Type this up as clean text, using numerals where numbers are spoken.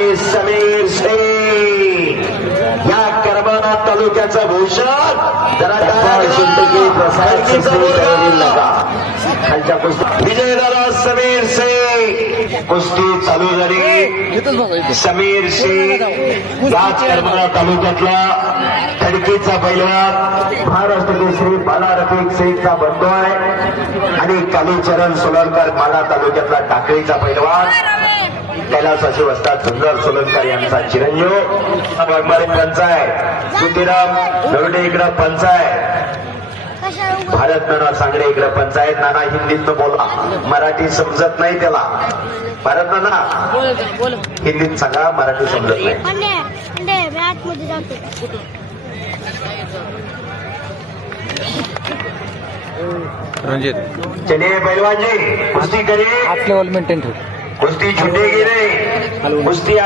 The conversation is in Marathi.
समीर शेख या करमाना तालुक्याचं भूषण जरा खालच्या कुस्ती विजय झाला समीर शेख. कुस्ती चालू झाली. समीर शेख याच करमाना तालुक्यातला खडकीचा पैलवान महाराष्ट्र केसरी बाला रफिक शेखचा बंधू आहे आणि कालीचरण सोलनकर माडा तालुक्यातला टाकळीचा पैलवान कैलास असे वस्ताद सुंदर सोलनकर यांचा चिरंजीव वाघमारे पंचायत सुतीराम नरडे इकडं पंचायत भारत नाना सांगडे इकडं पंचायत. नाना हिंदीत बोला मराठी समजत नाही त्याला. भारत नाना हिंदीत सांगा मराठी समजत नाही. रणजित चलिए पहलवान जी कुश्ती करिए. आप लेवल मेंटेन ठेव. कुश्ती छूटेगी नहीं. कुश्ती